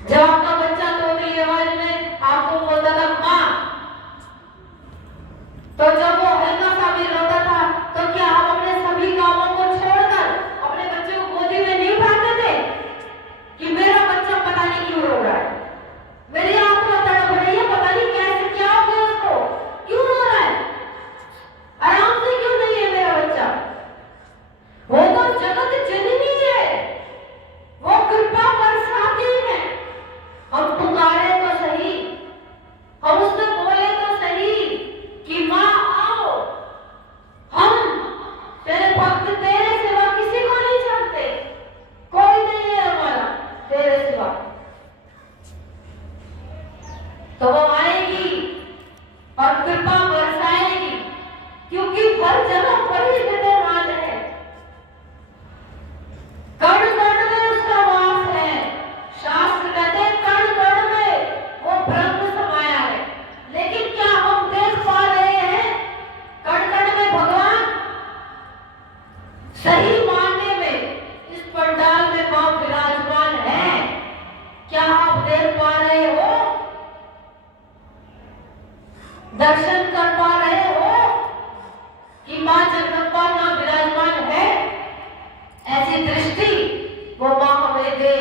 जब आपका बच्चा तोतली आवाज में आपको बोलता था माँ, तो जब वो हल्का सा भी रोता था तो क्या आप अपने सभी कामों को छोड़कर अपने बच्चे को गोदी में नहीं उठाते थे कि मेरा बच्चा पता नहीं क्यों रो रहा है, मेरी आत्मा तड़प रही है, पता नहीं कैसे क्या हो गया उसको, क्यों रो रहा है, आराम से क्यों नहीं है मेरा बच्चा। वो तो जगत जननी है, वो कृपा बरसाती है। हम पुकारे तो सही, हम उससे बोले तो सही कि माँ आओ, हम तेरे भक्त तेरे सिवा किसी को नहीं जानते, कोई नहीं है हमारा तेरे सिवा। तो वो आएगी और कृपा बरसाएगी, क्योंकि हर जगह वही विद्यमान है, कण कण में उसका वास है। शास्त्र कहते हैं कण कण में वो ब्रह्म समाया है। लेकिन क्या हम देख पा रहे हैं कण कण में भगवान? सही मायने में इस पंडाल में मां विराजमान है, क्या आप देख पा रहे हो, दर्शन कर पा रहे हो कि मां जगदम्बा यहां विराजमान है? ऐसी दृष्टि वो मां हमें दे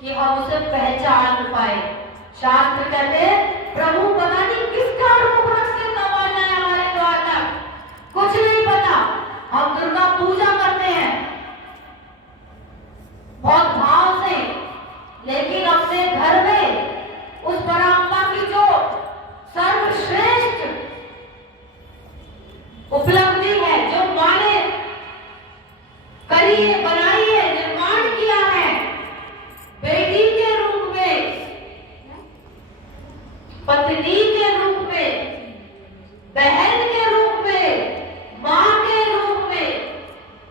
कि हम उसे पहचान पाए। शास्त्र कहते हैं प्रभु पता नहीं किसका रूप रख के कब आ जाए हमारे द्वार तक, कुछ नहीं पता। हम दुर्गा पूजा करते हैं बहुत भाव से, लेकिन अपने घर में उस पराम्बा की जो सर्वश्रेष्ठ उपलब्धि है, जो मां ने करी है, बनाई है, निर्माण किया है, बेटी के रूप में, पत्नी के रूप में, बहन के रूप में, मां के रूप में,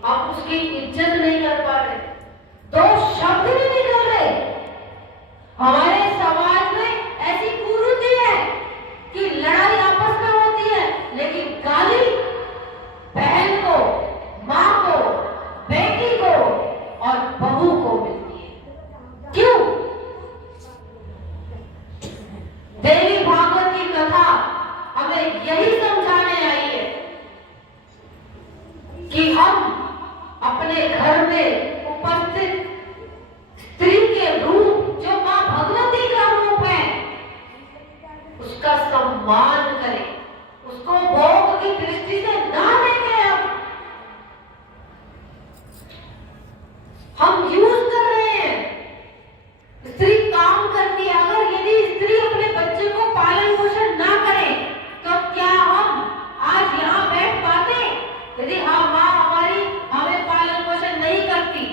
आप उसकी इज्जत नहीं कर पा रहे, दो शब्द नहीं निकल रहे। हमारे समाज में ऐसी कुरीति है कि लड़ाई आपस में होती है, लेकिन गाली बहन को, मां को, बेटी को और बहू को मिलती है। क्यों? देवी भागवत की कथा हमें यही समझाने आई है कि हम अपने घर में उपस्थित स्त्री के रूप, जो मां भगवती का रूप है, उसका सम्मान करें, उसको भोग की दृष्टि से ना देखें। हम यूज कर रहे हैं, स्त्री काम करती है, अगर यदि स्त्री अपने बच्चे को पालन पोषण ना करे तो क्या हम आज यहाँ बैठ पाते? यदि हाँ माँ हमारी हमें पालन पोषण नहीं करती,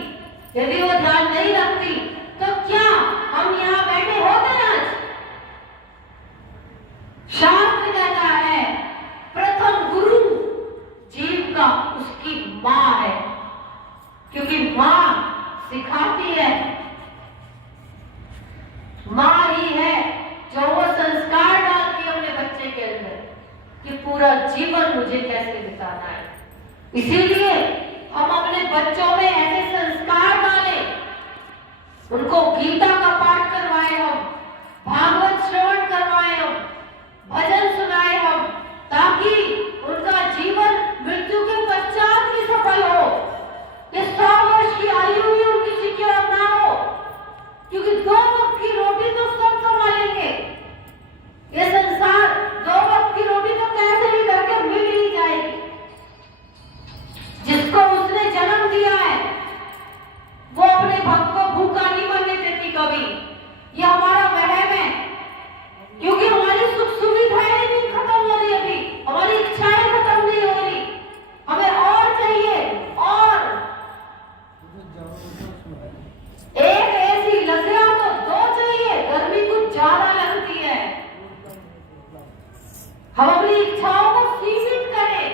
यदि वो ध्यान नहीं रखती, तो क्या हम यहाँ बैठे होते आज? शास्त्र कहता है प्रथम गुरु जीव का उसकी माँ है, क्योंकि माँ सिखाती है, माँ ही है जो वो संस्कार डालती है अपने बच्चे के अंदर कि पूरा जीवन मुझे कैसे बिताना है। इसीलिए हम अपने बच्चों में ऐसे संस्कार डालें, उनको गीता का पाठ करवाएं, हम भागवत श्रवण करवाएं, हम भजन सुनाएं, हम, ताकि उनका जीवन मृत्यु के पश्चात भी सफल हो। ये 100 वर्ष की आयु भी उनकी सिक्योर ना हो, क्योंकि 2 वक्त की रोटी तो सब कमा लेंगे, ये संसार 2 वक्त की रोटी तो कैसे भी करके मिल ही जाएगी। जिसको उसने जन्म दिया है वो अपने भक्त को भूखा नहीं मरने देती कभी। ये हमारा वहम है, क्योंकि हमारी सुख सुविधाएं नहीं खत्म हो रही, अभी हमारी इच्छाएं खत्म नहीं हो रही, हमें और चाहिए। और एक एसी लग गया तो 2 चाहिए, गर्मी कुछ ज्यादा लगती है। हम अपनी इच्छाओं को सीमित करें,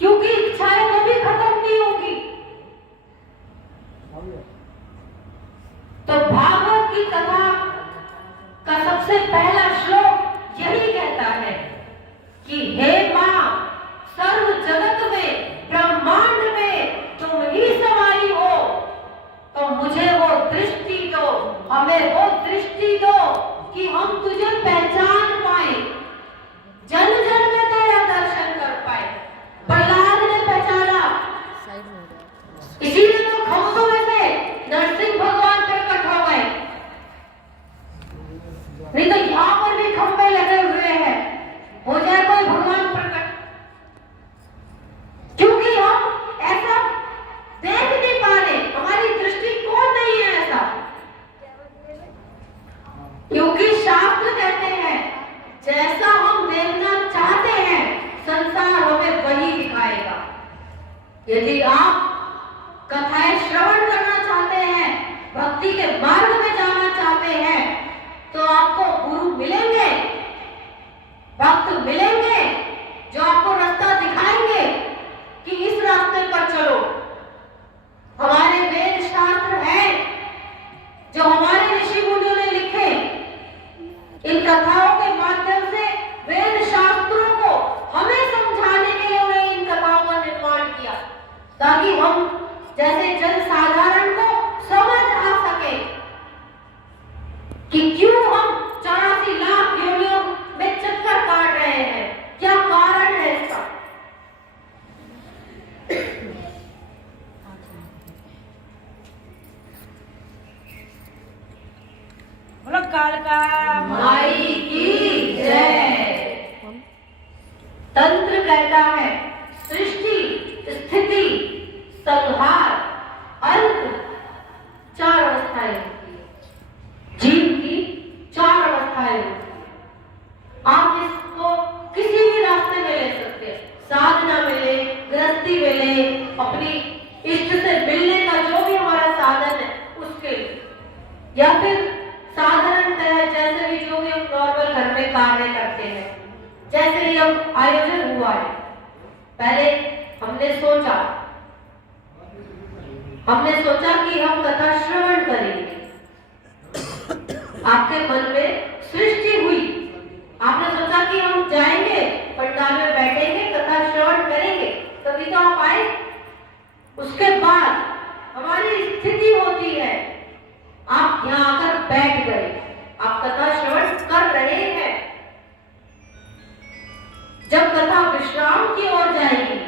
क्योंकि इच्छाएं कभी खत्म नहीं होगी। तो भागवत की कथा का सबसे पहला श्लोक यही कहता है कि हे मां, सर्व जगत में, ब्रह्मांड में तुम ही समाई हो, तो हमें वो दृष्टि दो कि हम तुझे पहचान पाए, जन जन में तेरा दर्शन कर पाए। प्रहलाद ने पहचाना, इसीलिए तो खंभों में से नरसिंह भगवान प्रकट हो गए। नहीं तो यहाँ पर भी खंभे लगे हुए हैं, हो जाए कोई भगवान प्रकट, क्योंकि हम ऐसा देख नहीं पा रहे, हमारी दृष्टिकोण नहीं है ऐसा। क्योंकि शास्त्र कहते हैं जैसा हम देखना चाहते हैं संसार हमें वही दिखाएगा। यदि आप कथाएं श्रवण करना चाहते हैं, भक्ति के मार्ग में जाना चाहते हैं, तो आपको गुरु मिलेंगे, भक्त मिलेंगे जो आपको रास्ता दिखाएंगे कि इस रास्ते पर चलो। हमारे वेद शास्त्र हैं जो हमारे ऋषि मुनियों ने लिखे, इन कथाओं के माध्यम से वेद शास्त्रों को हमें समझाने के लिए उन्होंने इन कथाओं का निर्माण किया, ताकि हम जैसे जन साधारण को समझ आ सके कि क्यों हम 84 लाख योनियों में चक्कर काट रहे हैं, क्या कारण है इसका। बोलो कालका माई की जय। तंत्र कहता है सृष्टि, स्थिति, संहार, अंत 4 अवस्थाएं होती है। जीव की 4 अवस्थाएं होती है। आप इसको किसी भी रास्ते में ले सकते हैं, साधना में ले, गृहस्थी में ले, अपनी इष्ट से मिलने का जो भी हमारा साधन है उसके लिए, या फिर साधारणतः जैसे भी जो भी हम नॉर्मल घर में कार्य करते हैं, जैसे ही हम आयोजन हुआ है, पहले हमने सोचा कि हम कथा श्रवण करेंगे। आपके मन में सृष्टि हुई, आपने सोचा कि हम जाएंगे, पंडाल में बैठेंगे, कथा श्रवण करेंगे, तभी तो आप आए। उसके बाद हमारी स्थिति होती है, आप यहाँ आकर बैठ गए, आप कथा श्रवण कर रहे हैं। जब कथा विश्राम की ओर जाएगी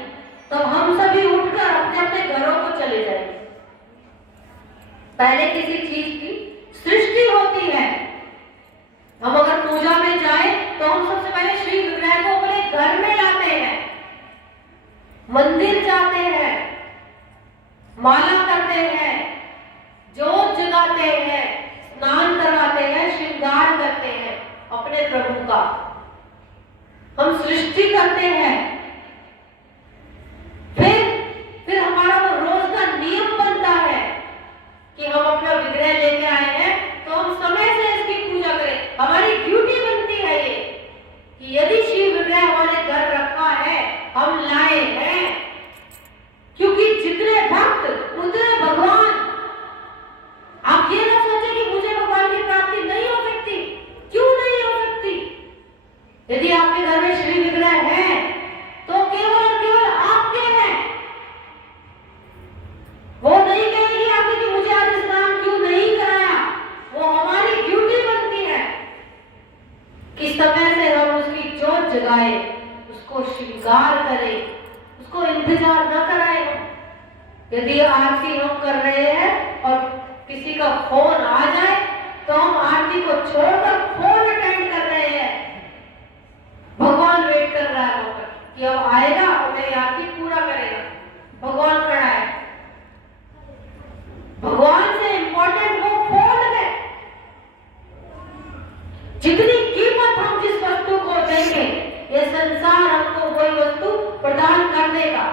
तब हम सभी उठकर अपने अपने घरों को चले जाएंगे। पहले किसी चीज की सृष्टि होती है। हम अगर पूजा में जाए तो हम सबसे पहले श्री विग्रह को अपने घर में लाते हैं, मंदिर जाते हैं, माला करते हैं, जोत जगाते हैं, स्नान करवाते हैं, श्रृंगार करते हैं अपने प्रभु का। हम सृष्टि करते हैं, फिर हमारा वो रोज का नियम बनता है कि हम अपना विग्रह लेके आए हैं तो हम समय से इसकी पूजा करें। हमारी ड्यूटी बनती है ये कि यदि शिव विग्रह हमारे घर रखा है, हम लाए हैं, क्योंकि जितने भक्त उतने भगवान। आप ये ना सोचें कि मुझे भगवान की प्राप्ति नहीं हो सकती। क्यों नहीं हो सकती? यदि आपके घर में श्री विग्रह है तो केवल और केवल आपके हैं। वो नहीं कहेगी आपको कि मुझे आज स्नान क्यों नहीं कराया। वो हमारी ड्यूटी बनती है कि समय से हम उसकी जोत जगाए, उसको श्रृंगार करें, उसको इंतजार न कराए। यदि आरती हम कर रहे हैं और किसी का फोन आ जाए तो हम आरती को छोड़कर फोन अटेंड कर रहे हैं। भगवान वेट कर रहा है कि अब आएगा और मेरी आरती पूरा करेगा। भगवान खड़ा है। भगवान से इंपॉर्टेंट वो फोन है। जितनी कीमत हम जिस वस्तु को देंगे, ये संसार हमको वही वस्तु प्रदान कर देगा।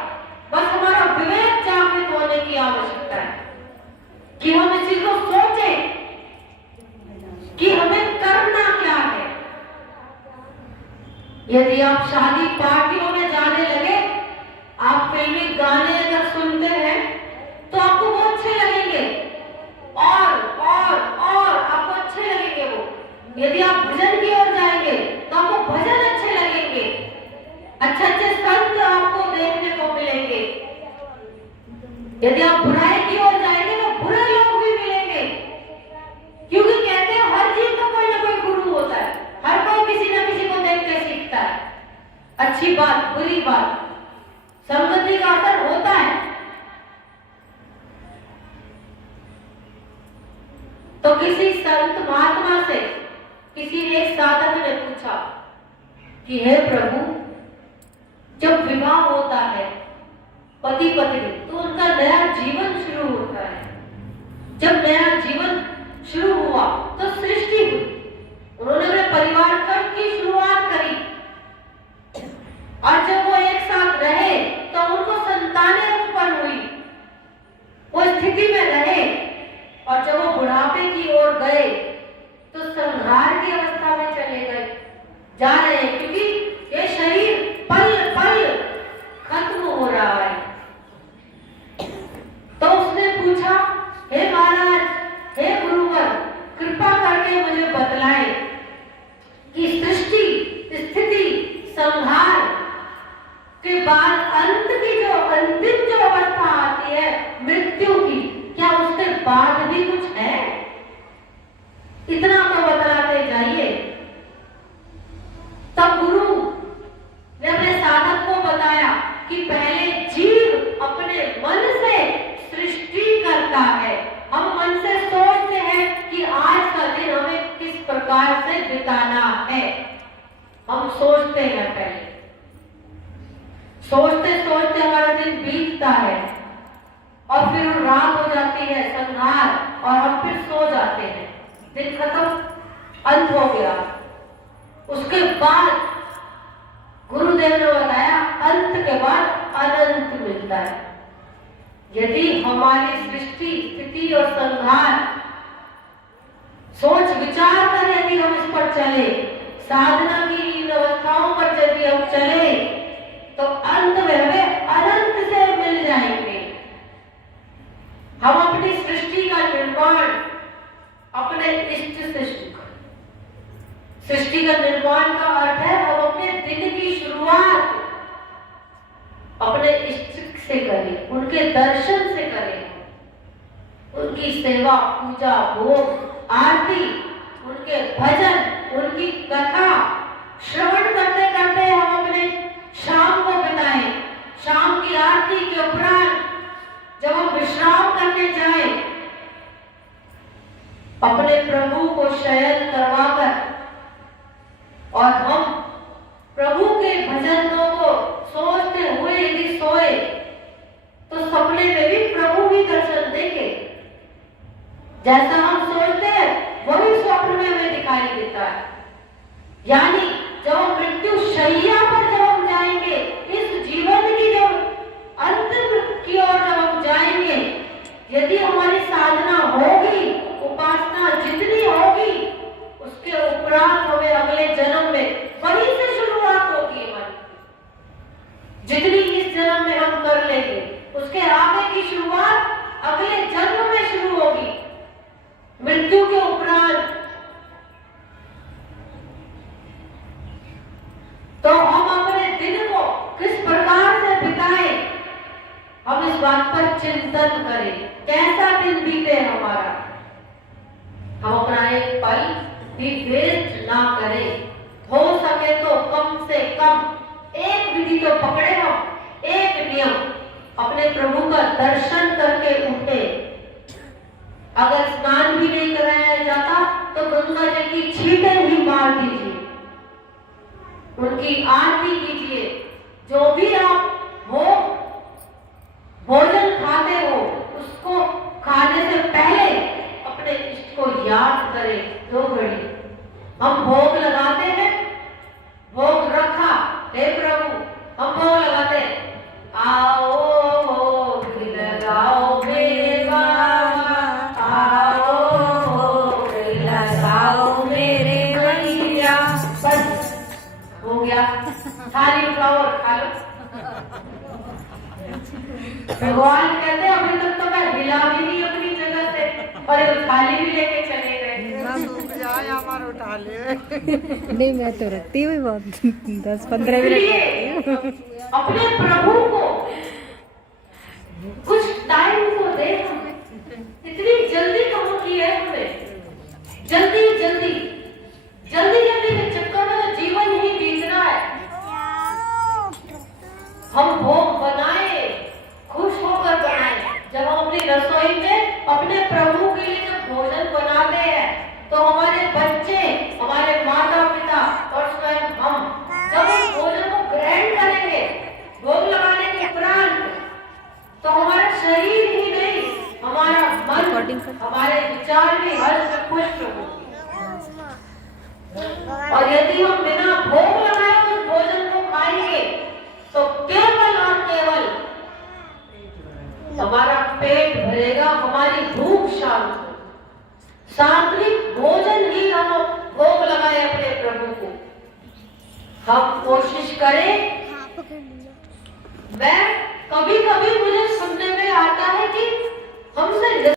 बस हमारा विवेक जागृत होने की आवश्यकता है कि हम इस चीज को सोचें कि हमें करना क्या है। यदि आप शादी पार्टियों में जाने लगे, आप फिल्मी गाने अगर सुनते हैं तो आपको वो अच्छे लगेंगे और आपको अच्छे लगेंगे वो। यदि आप भजन की ओर जाएंगे तो आपको भजन अच्छे लगेंगे, अच्छे अच्छे संत आपको देखने को मिलेंगे। यदि आप बुराई की ओर जाएंगे तो बुरे लोग भी मिलेंगे, क्योंकि तो किसी संत महात्मा से किसी एक साधक ने पूछा कि हे प्रभु, जब विवाह होता है पति पत्नी तो उनका नया जीवन शुरू होता है। जब नया जीवन शुरू हुआ तो सृष्टि हुई, उन्होंने अपने परिवार कब की शुरुआत करी, और जब वो एक साथ रहे तो उनको संतानें उत्पन्न हुई, वो स्थिति में रहे, और जब वो बुढ़ापे की ओर गए तो संहार की अवस्था में चले गए जा रहे हैं, क्योंकि ये शरीर पल पल खत्म हो रहा है। तो उसने पूछा, हे महाराज, हे गुरुवर, कृपा करके मुझे बतलाएं कि सृष्टि स्थिति संहार के बाद अंत की जो अंतिम जो अवस्था आती है मृत्यु की, क्या उसके बाद भी कुछ है? इतना तो बतलाते जाइए। तब गुरु ने अपने साधक को बताया कि पहले जीव अपने मन से सृष्टि करता है। हम मन से सोचते हैं कि आज का दिन हमें किस प्रकार से बिताना है, हम सोचते हैं, पहले सोचते सोचते हमारा दिन बीतता है और फिर रात हो जाती है, संहार, और हम फिर सो जाते हैं, दिन खत्म, अंत हो गया। उसके बाद गुरुदेव ने बताया अंत के बाद अनंत मिलता है। यदि हमारी सृष्टि स्थिति और संहार सोच विचार कर यदि हम इस पर चले, साधना की इन अवस्थाओं पर यदि हम चले, तो अंत में हमें अनंत से मिल जाएंगे। हम अपनी सृष्टि का निर्माण अपने इष्ट से शुरू करें। सृष्टि का निर्माण का अर्थ है हम अपने दिन की शुरुआत अपने इष्ट से करें, उनके दर्शन से करें, उनकी सेवा पूजा भोग आरती, उनके भजन, उनकी कथा श्रवण करते करते हम अपने शाम को बिताएं। शाम की आरती के उपरांत जब हम विश्राम करने जाएं, अपने प्रभु को शयन करवाकर और हम प्रभु के भजनों को सोचते हुए यदि सोए तो सपने में भी प्रभु ही दर्शन देंगे। जैसा हम सोचते हैं वही स्वप्न में हमें दिखाई देता है। यानी जब हम मृत्यु शैया पर जब हम जाएंगे, इस जीवन की जो अंतिम की ओर जब हम जाएंगे, यदि हमारी साधना होगी, उपासना जितनी होगी, उसके उपरांत हमें अगले जन्म में वहीं से शुरुआत होगी। जितनी इस जन्म में हम कर लेंगे, उसके आगे की शुरुआत अगले जन्म में शुरू होगी, मृत्यु के उपरांत। तो हम अपने दिन को किस प्रकार से बिताएं, हम इस बात पर चिंतन करें, कैसा दिन बीते हमारा। हम अपना एक पल भी वेस्ट ना करें। हो सके तो कम से कम एक विधि तो पकड़े हम, एक नियम, अपने प्रभु का दर्शन करके उठे। अगर स्नान भी नहीं कराया जाता तो गंगा जी की छींटे ही मार दीजिए, उनकी आरती कीजिए। जो भी आप हो भोजन खाते हो, उसको खाने से पहले अपने इष्ट को याद करें। 2 घड़ी हम भोग लगाते हैं, भोग रखा, हे प्रभु, हम भोग लगाते हैं, आओ भोग लगाओ मेरे बाबा, आओ भोग लगाओ मेरे भैया। बस हो गया, थाली उठाओ और खा लो। भगवान कहते हैं अभी तक तो मैं हिला भी नहीं अपनी जगह से, और एक थाली भी लेके चले गए। उठा ले। नहीं, मैं तो रखती हुई बहुत 10-15 मिनट अपने प्रभु को कुछ टाइम को दे। इतनी जल्दी कहाँ की है हमें, जल्दी जल्दी जल्दी जल्दी के चक्कर में तो जीवन ही बीत रहा है। हम भोग बनाए, खुश होकर बनाए। जब हम अपनी रसोई में अपने प्रभु के लिए जो भोजन बनाते तो हमारे बच्चे, हमारे माता पिता और स्वयं हम जब उस भोजन को ग्रहण करेंगे भोग लगाने के उपरांत, तो हमारा शरीर ही नहीं, हमारा मन, हमारे विचार भी हर्ष में पुष्ट होंगे। और यदि हम बिना भोग लगाए उस भोजन को खाएंगे तो केवल और केवल हमारा पेट भरेगा, हमारी भूख शांत होगी। सात्विक भोजन ही हम भोग लगाए अपने प्रभु को। हम कोशिश करें। मैं कभी कभी मुझे सुनने में आता है कि हमसे